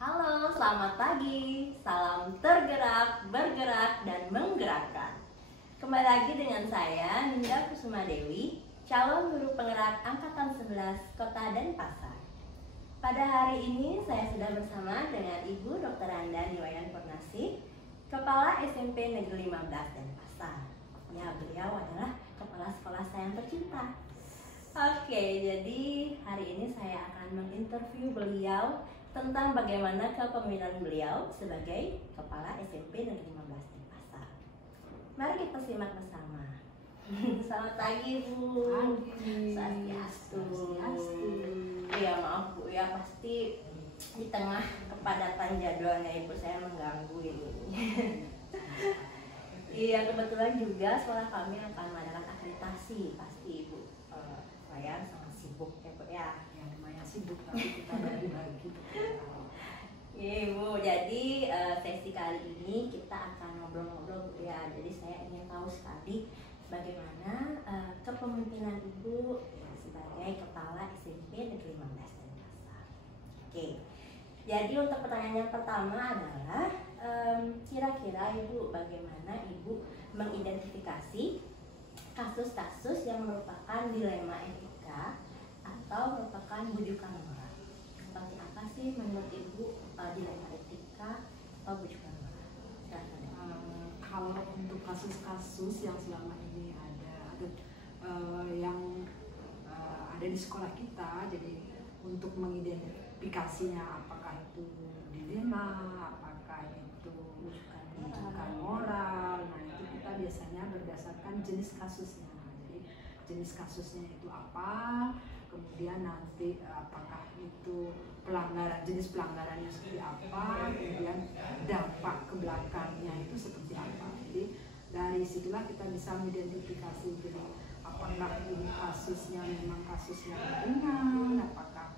Halo, selamat pagi. Salam tergerak, bergerak, dan menggerakkan. Kembali lagi dengan saya, Ninda Kusuma Dewi, calon guru penggerak Angkatan 11 Kota Denpasar. Pada hari ini saya sudah bersama dengan Ibu Dr. Anda Niwayan Purnasih, Kepala SMP Negeri 15 Denpasar. Ya, beliau adalah kepala sekolah saya yang tercinta. Oke, jadi hari ini saya akan menginterview beliau tentang bagaimana kepemimpinan beliau sebagai Kepala SMP Negeri 15 Denpasar. Mari kita simak bersama. Selamat pagi, Bu. Pagi. Swastiastu. Iya, maaf Bu ya, pasti di tengah kepadatan jadwalnya Ibu saya mengganggu ini. Iya, kebetulan juga sekolah kami akan mengadakan akreditasi, pasti Ibu saya sangat sibuk ya Bu ya. Ya lumayan sibuk tapi kita bagi-bagi. Iya Bu, jadi sesi kali ini kita akan ngobrol-ngobrol Bu ya. Jadi saya ingin tahu sekali bagaimana kepemimpinan Ibu ya, sebagai Kepala SMP Negeri 15 Denpasar. Oke, jadi untuk pertanyaan yang pertama adalah kira-kira Ibu bagaimana Ibu mengidentifikasi kasus-kasus yang merupakan dilema etika atau merupakan bujukan moral. Seperti apa sih menurut Ibu dilema etika atau bujukan moral? Kalau untuk kasus-kasus yang selama ini ada yang ada di sekolah kita, jadi untuk mengidentifikasinya apakah itu dilema, apakah itu bujukan moral, nah itu kita biasanya berdasarkan jenis kasusnya. Jadi jenis kasusnya itu apa, kemudian nanti apakah itu pelanggaran, jenis pelanggarannya seperti apa, kemudian dampak ke belakangnya itu seperti apa. Jadi dari situlah kita bisa mengidentifikasi, jadi apakah ini kasusnya memang kasus yang ringan, apakah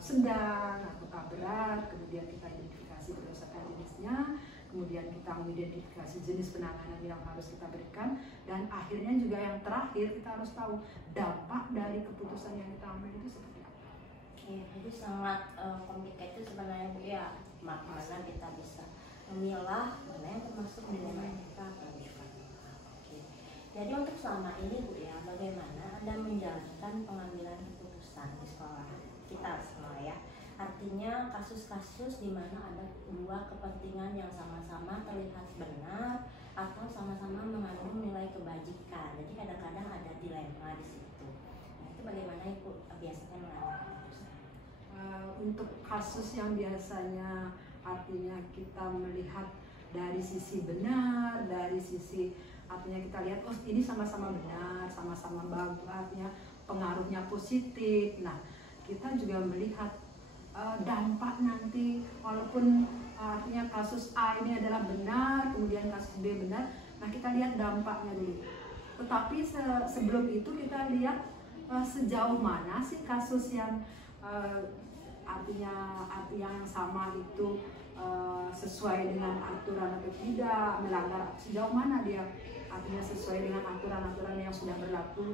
sedang ataukah berat, kemudian kita identifikasi berdasarkan jenisnya, kemudian kita mengidentifikasi jenis penanganan yang harus kita berikan, dan akhirnya juga yang terakhir kita harus tahu dampak dari keputusan yang kita ambil itu seperti apa. Oke, jadi sangat complicated sebenarnya Bu ya. Mana kita bisa memilah mana yang termasuk dilema etika atau bujukan moral. Oke. Jadi untuk selama ini Bu ya, bagaimana Anda menjalankan pengambilan keputusan di sekolah kita semua ya? Artinya kasus-kasus di mana ada dua kepentingan yang sama-sama terlihat benar atau sama-sama mengandung nilai kebajikan. Jadi kadang-kadang ada dilema di situ. Nah, itu bagaimana Ibu biasanya mengambil keputusan? Untuk kasus yang biasanya artinya kita melihat dari sisi benar, dari sisi artinya kita lihat oh ini sama-sama benar, sama-sama bagus, artinya pengaruhnya positif. Nah, kita juga melihat dampak nanti, walaupun artinya kasus A ini adalah benar, kemudian kasus B benar, nah kita lihat dampaknya dulu. Tetapi sebelum itu kita lihat sejauh mana sih kasus yang artinya yang sama itu sesuai dengan aturan atau tidak, melanggar sejauh mana dia artinya sesuai dengan aturan-aturan yang sudah berlaku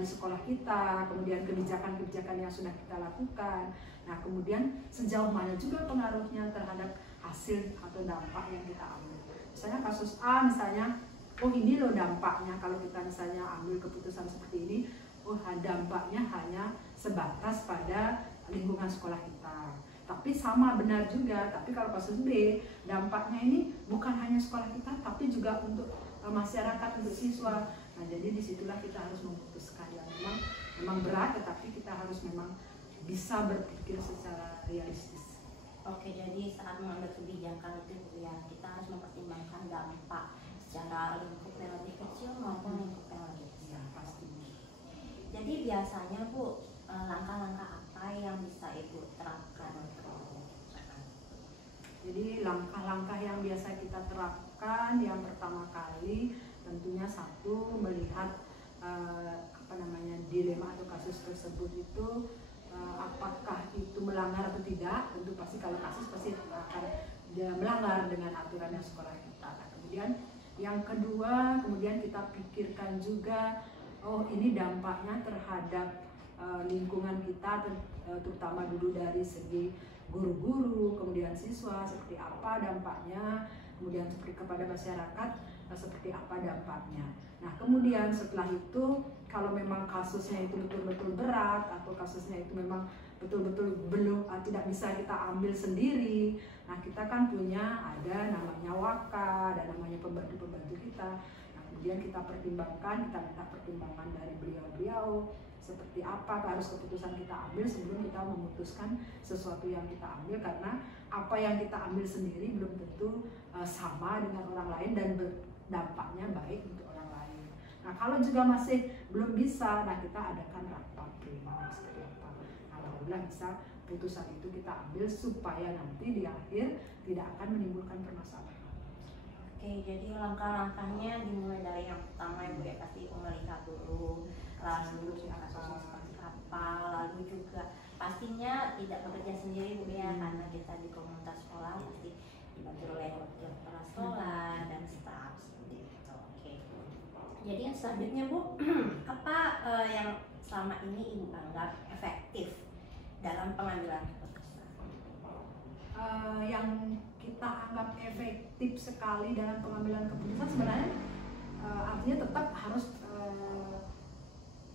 di sekolah kita, kemudian kebijakan-kebijakan yang sudah kita lakukan. Nah, kemudian sejauh mana juga pengaruhnya terhadap hasil atau dampak yang kita ambil. Misalnya kasus A misalnya, oh ini loh dampaknya kalau kita misalnya ambil keputusan seperti ini, oh dampaknya hanya sebatas pada lingkungan sekolah kita. Tapi sama benar juga, tapi kalau kasus B, dampaknya ini bukan hanya sekolah kita, tapi juga untuk masyarakat, untuk siswa. Nah, jadi disitulah kita harus memutuskan yang memang berat, tetapi kita harus memang bisa berpikir secara realistis. Oke, jadi saat mengambil kebijakan itu ya kita harus mempertimbangkan dampak secara lingkup yang lebih kecil maupun lingkup yang lebih besar. Pastinya. Jadi biasanya Bu, langkah-langkah apa yang bisa Ibu terapkan untuk kebijakan? Jadi langkah-langkah yang biasa kita terapkan, yang pertama kali tentunya satu melihat dilema atau kasus tersebut itu apakah itu melanggar atau tidak. Tentu pasti kalau kasus pasti akan melanggar dengan aturan yang sekolah kita. Nah, kemudian yang kedua, kemudian kita pikirkan juga oh ini dampaknya terhadap lingkungan kita, terutama dulu dari segi guru-guru, kemudian siswa seperti apa dampaknya, kemudian seperti kepada masyarakat seperti apa dampaknya. Nah kemudian setelah itu kalau memang kasusnya itu betul-betul berat atau kasusnya itu memang betul-betul belum tidak bisa kita ambil sendiri, nah kita kan punya ada namanya waka, ada namanya pembantu-pembantu kita. Nah kemudian kita pertimbangkan, kita minta pertimbangan dari beliau-beliau seperti apa harus keputusan kita ambil sebelum kita memutuskan sesuatu yang kita ambil, karena apa yang kita ambil sendiri belum tentu sama dengan orang lain dan dampaknya baik untuk orang lain. Nah kalau juga masih belum bisa, nah kita adakan rapat pleno seperti apa. Nah barulah bisa putusan itu kita ambil supaya nanti di akhir tidak akan menimbulkan permasalahan. Oke, jadi langkah-langkahnya dimulai dari yang pertama ya Bu ya, pasti melihat dulu lalu kasusnya seperti apa, lalu juga pastinya tidak bekerja sendiri Bu ya, karena kita di komunitas sekolah pasti dibantu oleh wakil kepala sekolah dan staf seperti itu. Oke. Jadi yang selanjutnya Bu, apa yang selama ini Ibu anggap efektif dalam pengambilan keputusan? Yang kita anggap efektif sekali dalam pengambilan keputusan sebenarnya artinya tetap harus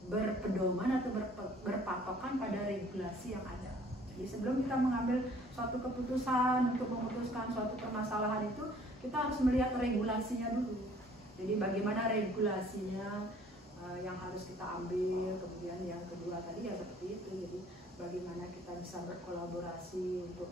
berpedoman atau berpatokan pada regulasi yang ada. Jadi sebelum kita mengambil suatu keputusan untuk memutuskan suatu permasalahan itu, kita harus melihat regulasinya dulu. Jadi bagaimana regulasinya yang harus kita ambil, kemudian yang kedua tadi ya seperti itu. Jadi bagaimana kita bisa berkolaborasi untuk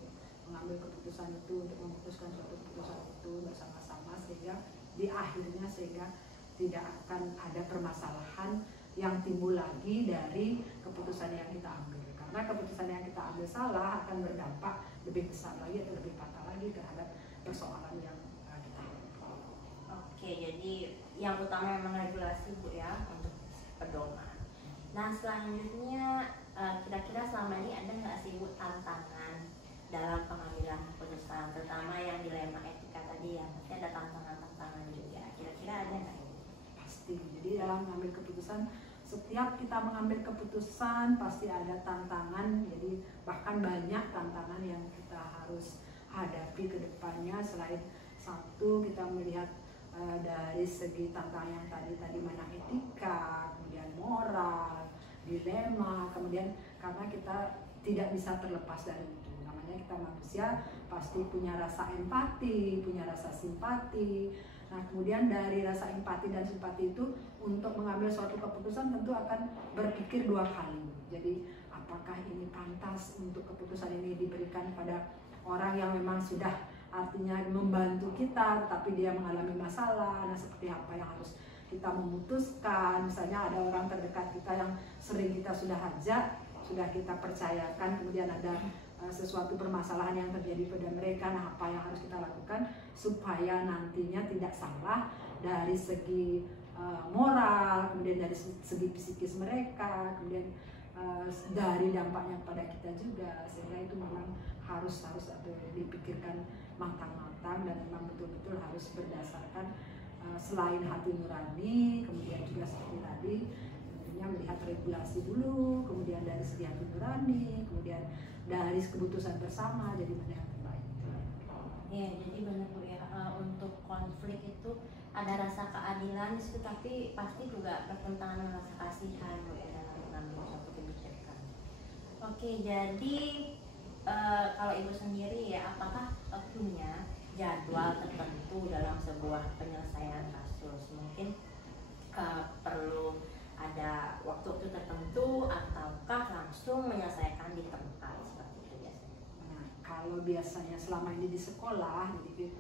mengambil keputusan itu, untuk memutuskan suatu keputusan itu bersama-sama sehingga di akhirnya sehingga tidak akan ada permasalahan yang timbul lagi dari keputusan yang kita ambil. Karena keputusan yang kita ambil salah akan berdampak lebih besar lagi atau lebih fatal lagi terhadap persoalan yang kita ambil. Oke, jadi yang utama memang regulasi Bu ya untuk pedoman. Nah selanjutnya kira-kira selama ini ada nggak sih Bu tantangan dalam pengambilan keputusan, terutama yang dilema etika tadi ya, pasti ada tantangan-tantangan juga. Kira-kira ada nggak? Pasti. Jadi dalam mengambil keputusan, setiap kita mengambil keputusan pasti ada tantangan. Jadi bahkan banyak tantangan yang kita harus hadapi ke depannya. Selain satu kita melihat dari segi tantangan yang tadi mana etika, kemudian moral, dilema, kemudian karena kita tidak bisa terlepas dari itu. Namanya kita manusia pasti punya rasa empati, punya rasa simpati. Nah kemudian dari rasa empati dan simpati itu untuk mengambil suatu keputusan tentu akan berpikir dua kali. Jadi apakah ini pantas untuk keputusan ini diberikan pada orang yang memang sudah artinya membantu kita tetapi dia mengalami masalah. Nah seperti apa yang harus kita memutuskan. Misalnya ada orang terdekat kita yang sering kita sudah ajak, sudah kita percayakan, kemudian ada sesuatu permasalahan yang terjadi pada mereka. Nah apa yang harus kita lakukan supaya nantinya tidak salah dari segi moral, kemudian dari segi psikis mereka, kemudian dari dampaknya pada kita juga, sehingga itu memang harus dipikirkan matang-matang dan memang betul-betul harus berdasarkan selain hati nurani, kemudian juga seperti tadi tentunya melihat regulasi dulu, kemudian dari segi hati nurani, kemudian dari keputusan bersama, jadi mana yang terbaik. Ya, jadi benar Bu ya, untuk konflik itu ada rasa keadilan itu, tapi pasti juga bertentangan dengan rasa kasihan Bu ya dalam mengambil suatu kebijakan. Oke, jadi kalau Ibu sendiri ya, apakah punya jadwal tertentu dalam sebuah penyelesaian kasus? Mungkin perlu ada waktu-waktu tertentu ataukah langsung menyelesaikan di tempat seperti itu biasanya? Nah, kalau biasanya selama ini di sekolah, jadi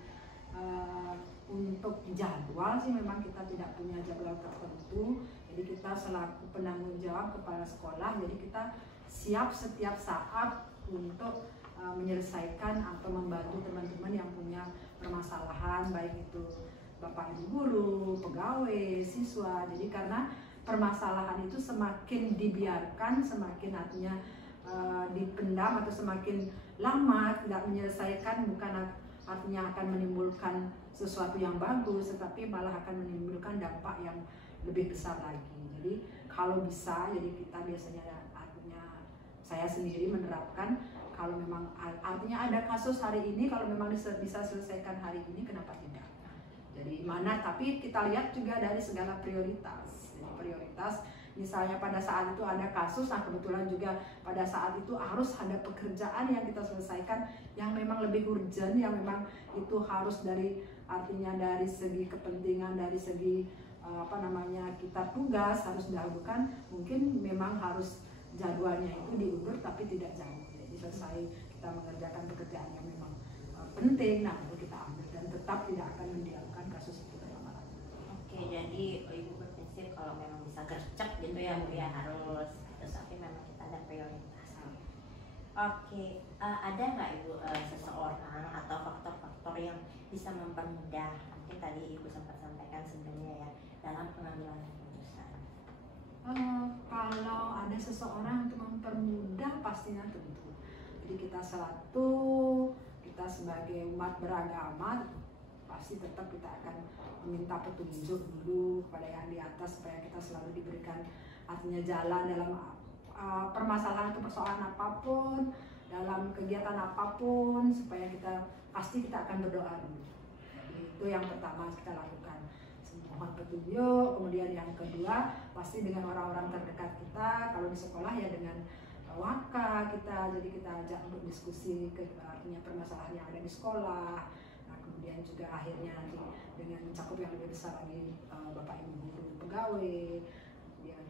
untuk jadwal sih memang kita tidak punya jadwal tertentu. Jadi kita selaku penanggung jawab kepala sekolah, jadi kita siap setiap saat untuk menyelesaikan atau membantu teman-teman yang punya permasalahan, baik itu bapak ibu guru, pegawai, siswa. Jadi karena permasalahan itu semakin dibiarkan, semakin artinya dipendam atau semakin lama tidak menyelesaikan, bukan artinya akan menimbulkan sesuatu yang bagus, tetapi malah akan menimbulkan dampak yang lebih besar lagi. Jadi kalau bisa, jadi kita biasanya saya sendiri menerapkan kalau memang artinya ada kasus hari ini, kalau memang bisa selesaikan hari ini, kenapa tidak? Jadi mana, tapi kita lihat juga dari segala prioritas. Jadi prioritas, misalnya pada saat itu ada kasus, nah kebetulan juga pada saat itu harus ada pekerjaan yang kita selesaikan yang memang lebih urgent, yang memang itu harus artinya dari segi kepentingan, dari segi kita tugas harus didahulukan, mungkin memang harus jadwalnya itu diundur tapi tidak jauh. Jadi selesai kita mengerjakan pekerjaan yang memang penting, nah itu kita ambil dan tetap tidak akan mendiamkan kasus itu lama-lama. Oke, jadi Ibu berprinsip kalau memang bisa gercep gitu ya Bu ya, harus, tapi memang kita ada prioritas. Oke, ada nggak Ibu seseorang atau faktor-faktor yang bisa mempermudah, mungkin tadi Ibu sempat sampaikan sebelumnya ya, dalam pengambilan keputusan? Kalau ada seseorang untuk mempermudah, pastinya tentu. Jadi kita sebagai umat beragama pasti tetap kita akan meminta petunjuk dulu kepada yang di atas supaya kita selalu diberikan artinya jalan dalam permasalahan atau persoalan apapun, dalam kegiatan apapun, supaya kita akan berdoa dulu. Jadi itu yang pertama kita lakukan, mohon petunjuk. Kemudian yang kedua pasti dengan orang-orang terdekat kita, kalau di sekolah ya dengan waka kita, jadi kita ajak untuk diskusi artinya permasalahan yang ada di sekolah. Nah kemudian juga akhirnya nanti dengan mencakup yang lebih besar lagi bapak ibu guru pegawai, kemudian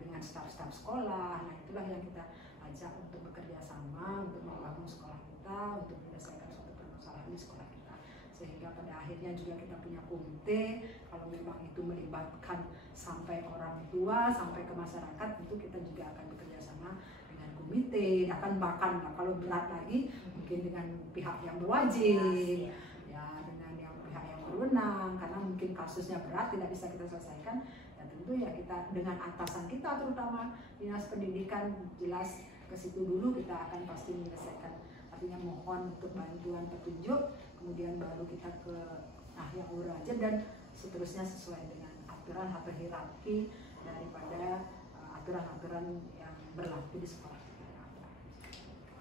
dengan staf-staf sekolah. Nah itulah yang kita ajak untuk bekerja sama untuk membangun sekolah kita, untuk menyelesaikan suatu permasalahan di sekolah kita, sehingga pada akhirnya juga kita punya komite. Kalau memang itu melibatkan sampai orang tua, sampai ke masyarakat, itu kita juga akan bekerja sama dengan komite, akan bahkan kalau berat lagi mungkin dengan pihak yang berwajib ya, dengan yang pihak yang berwenang, karena mungkin kasusnya berat tidak bisa kita selesaikan, dan tentu ya kita dengan atasan kita, terutama dinas pendidikan, jelas ke situ dulu kita akan pasti menyelesaikan, artinya mohon untuk bantuan petunjuk, kemudian baru kita ke yang urajat dan seterusnya sesuai dengan aturan atau hierarki daripada aturan-aturan yang berlaku di sekolah.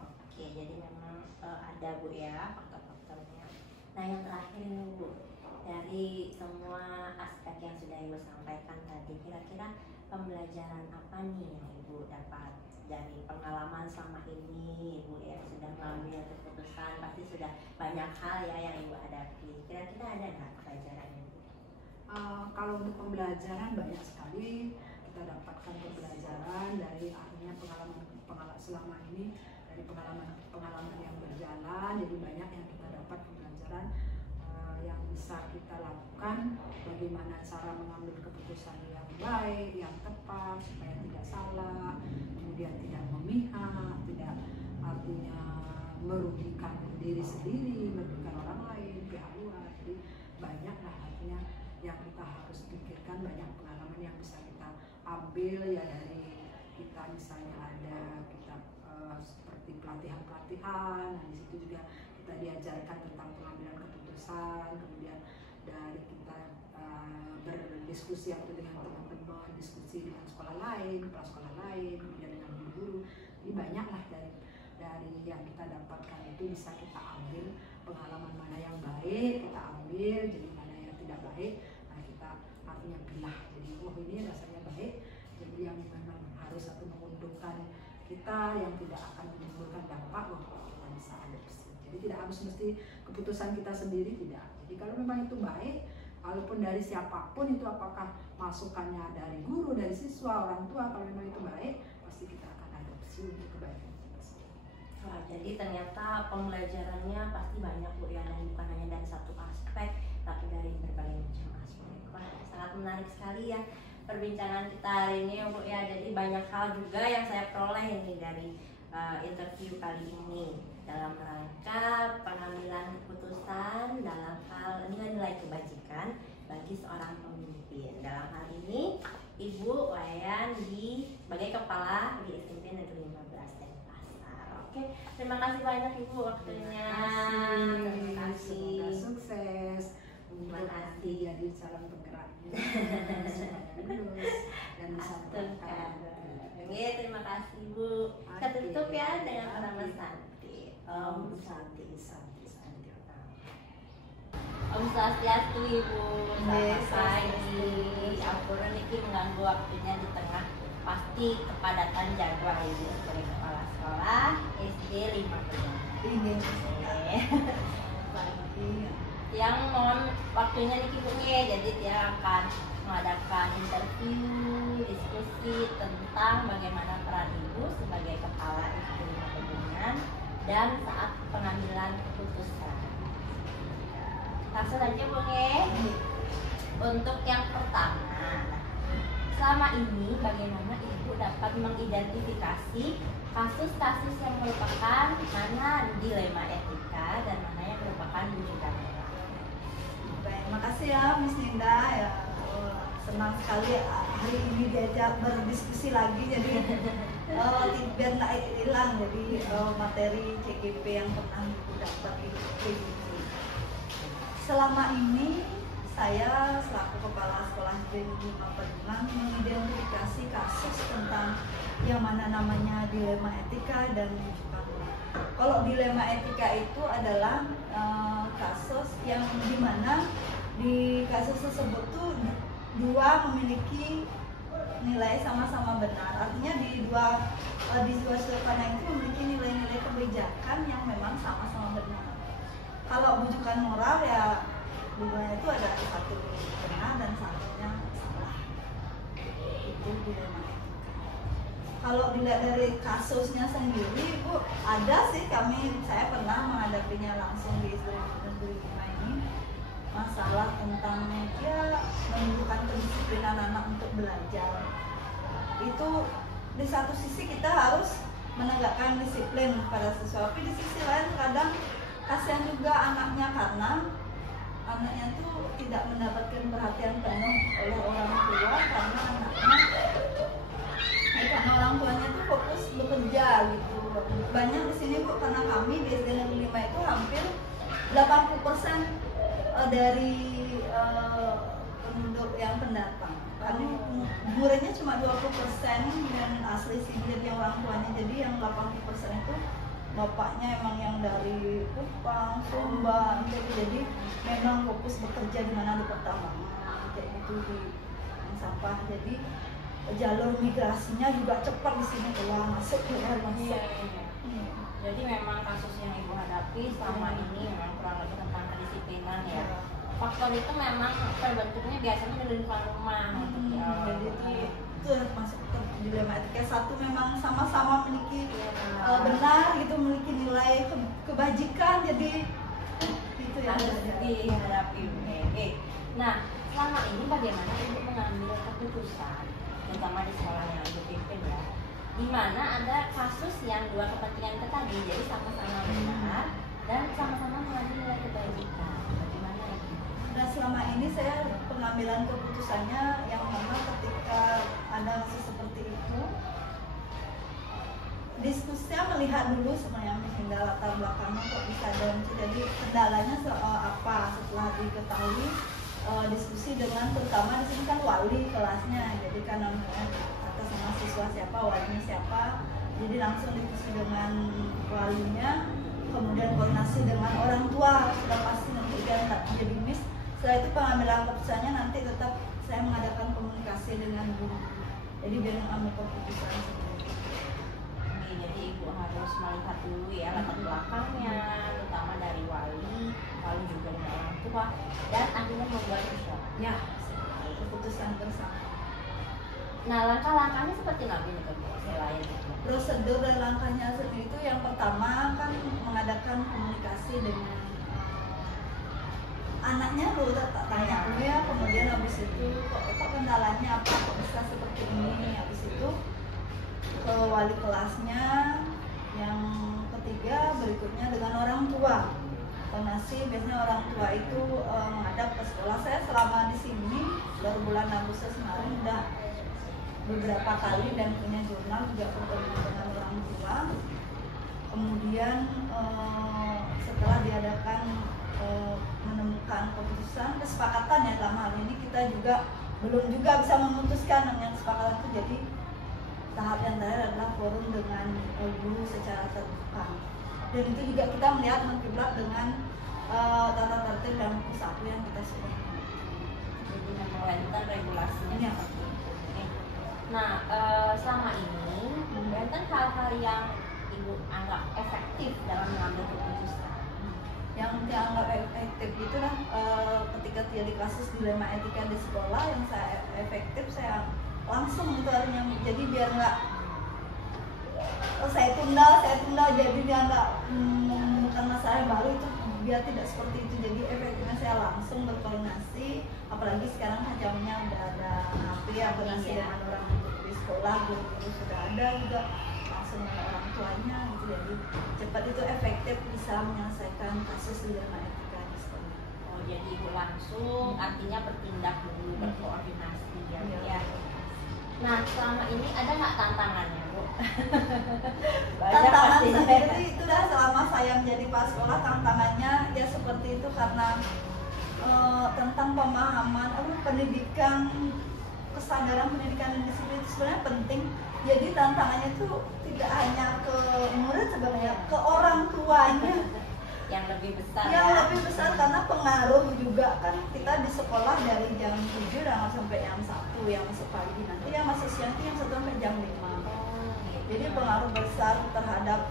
Oke, jadi memang ada Bu ya faktor-faktornya. Nah yang terakhir nih Bu, dari semua aspek yang sudah Ibu sampaikan tadi, kira-kira pembelajaran apa nih yang Ibu dapat dari pengalaman selama ini? Ibu ya sudah mengambil keputusan, pasti sudah banyak hal ya yang Ibu hadapi. Kira-kira ada nggak pelajarannya? Kalau untuk pembelajaran banyak sekali kita dapatkan pembelajaran dari artinya pengalaman selama ini, dari pengalaman yang berjalan. Jadi banyak yang kita dapat pembelajaran yang bisa kita lakukan, bagaimana cara mengambil keputusan yang baik, yang tepat supaya tidak salah, kemudian tidak memihak, tidak artinya merugikan diri sendiri, merugikan orang lain, pihak luar. Jadi banyaklah artinya yang kita harus pikirkan, banyak pengalaman yang bisa kita ambil ya dari kita, misalnya ada kita seperti pelatihan-pelatihan. Nah di situ juga kita diajarkan tentang pengambilan keputusan, kemudian dari kita berdiskusi atau dengan teman-teman, diskusi dengan sekolah lain, kepala sekolah lain, kemudian dengan guru-guru. Jadi banyaklah dari yang kita dapatkan itu bisa kita ambil pengalaman mana yang baik kita ambil, jadi mana yang tidak baik, nah kita artinya pilah. Jadi ini rasanya baik, jadi yang memang harus satu menguntungkan kita, yang tidak akan menimbulkan dampak, kita bisa adopsi. Jadi tidak harus mesti keputusan kita sendiri, tidak. Jadi kalau memang itu baik, walaupun dari siapapun itu, apakah masukannya dari guru, dari siswa, orang tua, kalau memang itu baik, pasti kita akan adopsi untuk kebaikan kita sendiri. Wah, jadi ternyata pembelajarannya pasti banyak Bu ya, dan bukan hanya dari satu aspek, tapi dari berbagai macam aspek. Wah, sangat menarik sekali ya perbincangan kita hari ini ya Bu ya. Jadi banyak hal juga yang saya peroleh ini dari interview kali ini dalam rangka pengambilan keputusan dalam hal nilai-nilai kebajikan bagi seorang pemimpin. Dalam hal ini Ibu Wayan sebagai kepala di SMP Negeri 15 Denpasar. Oke, terima kasih banyak Ibu waktunya. Terima kasih. Semoga sukses. untuk kasih. jadi calon penggeraknya supaya lulus dan bisa berangkat. Oke, terima kasih Bu. Kita tutup ya dengan nama Santi. Om Santi, Santi, Santi. Om Swastiastu Ibu. Yes, Selamat pagi. Ampun Niki mengganggu waktunya di tengah pasti kepadatan jadwal Ibu sebagai kepala sekolah SD 5 Kedung. Ini Pagi. Yang mohon waktunya Niki punya, jadi dia akan mengadakan interview, diskusi tentang bagaimana peran Ibu sebagai kepala SD 5 Kedungan dan saat pengambilan keputusan. Langsung aja Bung ya. Untuk yang pertama, selama ini bagaimana Ibu dapat mengidentifikasi kasus-kasus yang merupakan mana dilema etika dan mana yang merupakan bujukan moral? Baik, makasih ya Miss Ninda ya. Senang sekali hari ini diajak berdiskusi lagi, jadi biar nggak hilang jadi materi CGP yang pernah Ibu dapat itu. Selama ini saya selaku kepala sekolah SD 5 Kedungan mengidentifikasi kasus tentang yang mana namanya dilema etika dan bujukan moral. Kalau dilema etika itu adalah kasus yang dimana di kasus tersebut tuh dua memiliki nilai sama-sama benar. Artinya di dua sudut pandang itu memiliki nilai-nilai kebijakan yang memang sama-sama benar. Kalau bujukan moral ya dua itu ada satu benar dan satunya salah. Itu dilema etika. Kalau dilihat dari kasusnya sendiri, Bu, ada sih saya pernah menghadapinya langsung di SD Negeri 5 ini. Masalah tentang ya menunjukkan kedisiplinan anak untuk belajar. Itu di satu sisi kita harus menegakkan disiplin pada siswa, tapi di sisi lain kadang kasihan juga anaknya karena anaknya tuh tidak mendapatkan perhatian penuh oleh orang tua karena orang tuanya tuh fokus bekerja gitu. Banyak di sini Bu, karena kami di SD Negeri 5 itu hampir 80% dari penduduk yang pendatang. Kami muridnya cuma 20% yang asli sini, jadi orang tuanya, jadi yang 80% itu bapaknya emang yang dari Kupang, Sumba, jadi memang fokus bekerja di mana di pertambangan, kayak gitu di sampah. Jadi jalur migrasinya juga cepat di sini, keluar masuk keluar masuk. Iya. Jadi memang kasus yang Ibu hadapi selama ini memang kurang lebih tentang kedisiplinan ya. Faktor itu memang terbentuknya biasanya di lingkungan rumah. Jadi itu masuk ke dilema etika. Satu memang sama-sama memiliki benar gitu, memiliki nilai kebajikan, jadi itu yang harus dihadapi. Nah, selama ini bagaimana Ibu mengambil keputusan, terutama di sekolah yang Ibu pimpin ya, di mana ada kasus yang dua kepentingan itu tadi, jadi sama-sama benar dan sama-sama mengambil nilai kebajikan. Bagaimana Ibu? Nah, selama ini saya pengambilan keputusannya yang mana ketika ada kasus seperti itu, diskusinya melihat dulu sebenarnya misalnya latar belakangnya kok bisa ada, jadi kendalanya apa. Setelah diketahui, diskusi dengan terutama di sini kan wali kelasnya, jadi kan atas nama siswa siapa, walinya siapa, jadi langsung diskusi dengan walinya, kemudian koordinasi dengan orang tua, sudah pasti nanti biar tak menjadi miss. Setelah itu pengambilan keputusannya nanti tetap saya mengadakan komunikasi dengan guru, jadi biar mengambil keputusan sendiri. Jadi Ibu harus melihat dulu ya latar belakangnya, terutama dari wali juga dengan orang tua, dan akhirnya membuat musyawarah. Ya, keputusan bersama. Nah, langkah-langkahnya seperti apa nih Bu? Selain itu. Prosedur dan langkahnya sendiri itu yang pertama kan mengadakan komunikasi dengan anaknya dulu, tak tanya dulu ya, kemudian habis itu kok kendalanya apa, kok bisa seperti ini, habis itu ke wali kelasnya, yang ketiga berikutnya dengan orang tua. Koordinasi biasanya orang tua itu menghadap ke sekolah. Saya selama di sini baru bulan Agustus kemarin udah beberapa kali dan punya jurnal juga bertemu dengan orang tua. Kemudian setelah diadakan menemukan keputusan kesepakatan ya. Dalam hal ini kita juga belum juga bisa memutuskan dengan kesepakatan itu. Jadi tahap yang terakhir adalah forum dengan guru secara terbuka, dan itu juga kita melihat mengkiblat dengan tata tertib dan buku saku yang kita sudah Jadi memang regulasinya Iya. seperti itu. Oke. Nah, selama ini Wenten hal-hal yang Ibu anggap efektif dalam mengambil keputusan. yang dianggap efektif itu lah ketika terjadi kasus dilema etika di sekolah yang saya efektif, saya langsung itu artinya. Jadi biar nggak saya tunda jadi dia nggak menemukan masalah yang baru, itu biar tidak seperti itu. Jadi efektifnya saya langsung berkoordinasi, apalagi sekarang jamnya udah ada HP ya, koordinasi dengan orang di sekolah, guru-guru sudah ada juga, langsung dengan orang tuanya gitu. Jadi cepat itu efektif bisa menyelesaikan kasus dilema etika di sekolah. Oh, jadi Ibu langsung artinya bertindak dulu, berkoordinasi ya. Iya. Ya. Nah, selama ini ada nggak tantangannya, Bu? Tantangan pastinya. sendiri itu dah selama saya menjadi kepala sekolah, tantangannya ya seperti itu karena tentang pemahaman pendidikan, kesadaran pendidikan disiplin itu sebenarnya penting. Jadi tantangannya itu tidak hanya ke murid sebenarnya, ke orang tuanya Yang lebih besar yang ya. lebih besar, karena pengaruh juga kan kita di sekolah dari jam 7 dan sampai jam 1 yang masuk pagi, nanti yang masuk siang itu yang 1 sampai jam 5. Jadi pengaruh besar terhadap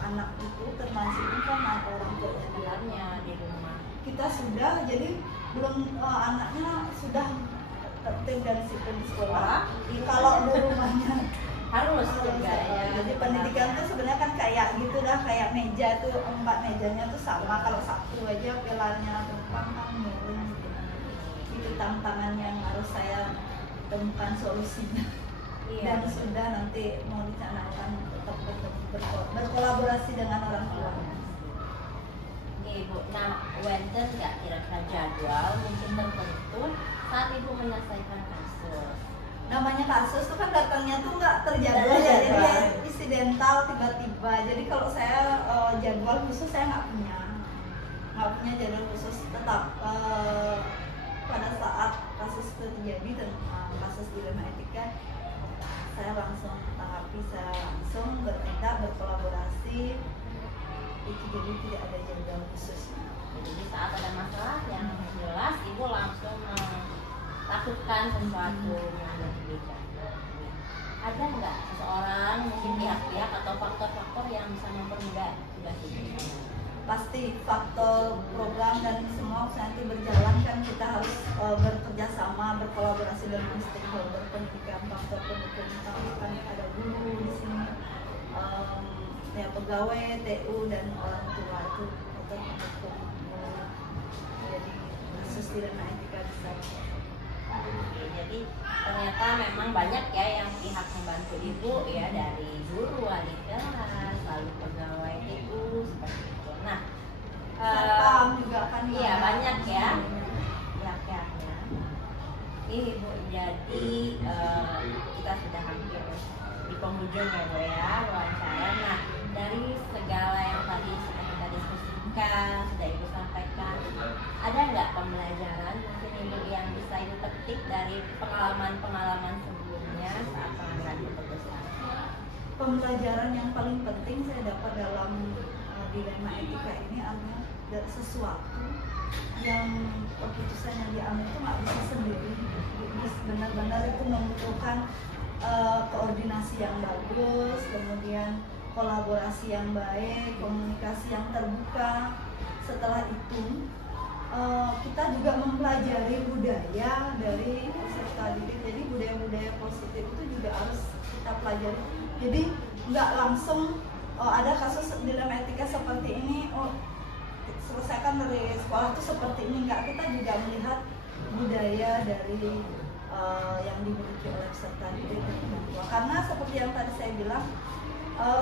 anak itu, termasuk ini kan orang tuanya. Sebenarnya di rumah. Kita sudah, jadi belum anaknya sudah tertib dan disiplin di sekolah. Kalau di rumahnya Harus juga ya. Jadi pendidikan tuh sebenarnya kan kayak gitu dah, kayak meja tuh 4 mejanya tuh sama, kalau 1 aja pilarnya tumpang kan miring gitu. Itu tantangan yang harus saya temukan solusinya. Iya. Dan sudah nanti mau dicanangkan tetap berkolaborasi dengan orang tua. Oke, Ibu. Nah, Wenten nggak kira-kira jadwal mungkin tertentu saat Ibu menyelesaikan kasus? Namanya kasus tuh kan datangnya tuh nggak terjadwal Nggak ya, jadi terjadwal. dia insidental tiba-tiba. Jadi kalau saya jadwal khusus saya nggak punya jadwal khusus. Tetap pada saat kasus itu terjadi tentang kasus dilema etika, saya langsung tanggapi, saya langsung bertindak, berkolaborasi. Itu jadi tidak ada jadwal khusus. Jadi saat ada masalah yang jelas, Ibu langsung melakukan sesuatu yang berbeda. Ada nggak seseorang, mungkin pihak-pihak atau faktor-faktor yang bisa mempermudah tugas Ibu? Pasti faktor program dan semua nanti berjalan kan kita harus bekerja sama, berkolaborasi dengan stakeholder pendidikan, faktor pendukung utama kan ada guru di sini, ya pegawai TU dan orang tua itu faktor pendukung. Jadi kasus dilema etika di sana. Oke, jadi ternyata memang banyak ya yang pihak membantu Ibu ya, dari guru, wali kelas, lalu pegawai TU seperti itu. Nah, Satpam juga kan iya banyak ya pihak-pihaknya. Ini Bu, jadi kita sudah hampir di penghujung ya Bu ya wawancara. Nah, dari segala yang tadi sudah kita diskusikan, sudah Ibu sampaikan, ada nggak pembelajaran mungkin Ibu yang bisa Ibu petik dari pengalaman-pengalaman sebelumnya saat pengambilan keputusan? Pembelajaran yang paling penting saya dapat dalam dilema etika ini adalah sesuatu yang keputusan yang diambil itu nggak bisa sendiri. Benar-benar itu membutuhkan koordinasi yang bagus, kemudian kolaborasi yang baik, komunikasi yang terbuka. Setelah itu kita juga mempelajari budaya dari peserta didik. Jadi budaya-budaya positif itu juga harus kita pelajari. Jadi nggak langsung ada kasus dilema etika seperti ini, selesaikan dari sekolah itu seperti ini. Nggak, kita juga melihat budaya dari yang dimiliki oleh peserta didik dan orang tua. Karena seperti yang tadi saya bilang,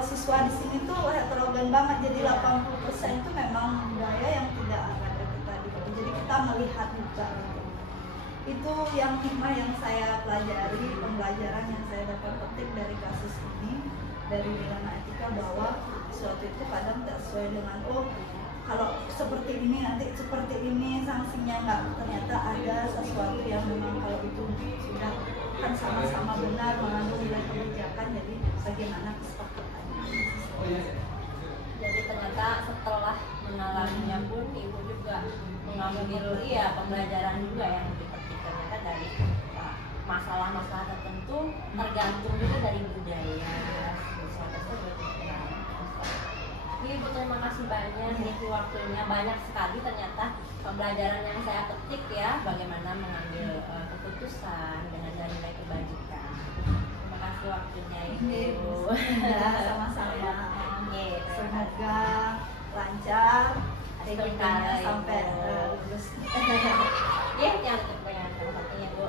siswa di sini tuh heterogen banget. Jadi 80% itu memang budaya yang tidak ada kita didik. Jadi kita melihat juga itu yang hikmah yang saya pelajari, pembelajaran yang saya dapat petik dari kasus ini. dari dilema etika bahwa sesuatu itu kadang tak sesuai dengan kalau seperti ini nanti seperti ini sanksinya, nggak, ternyata ada sesuatu yang memang kalau itu sudah kan sama-sama benar mengandung nilai kebijakan, jadi bagaimana kesepakatannya. Jadi ternyata setelah mengalaminya pun ibu juga mengambil pembelajaran juga yang dipetik, ternyata dari masalah-masalah tertentu tergantung juga dari budaya siswa tersebut. Ibu terima kasih banyak nih waktunya, banyak sekali ternyata pembelajaran yang saya petik ya, bagaimana mengambil keputusan dengan nilai kebajikan. Terima kasih waktunya Ibu. Ya, sama-sama. Semoga lancar Semoga sampai lulus. Ya, yang terpenting Bu.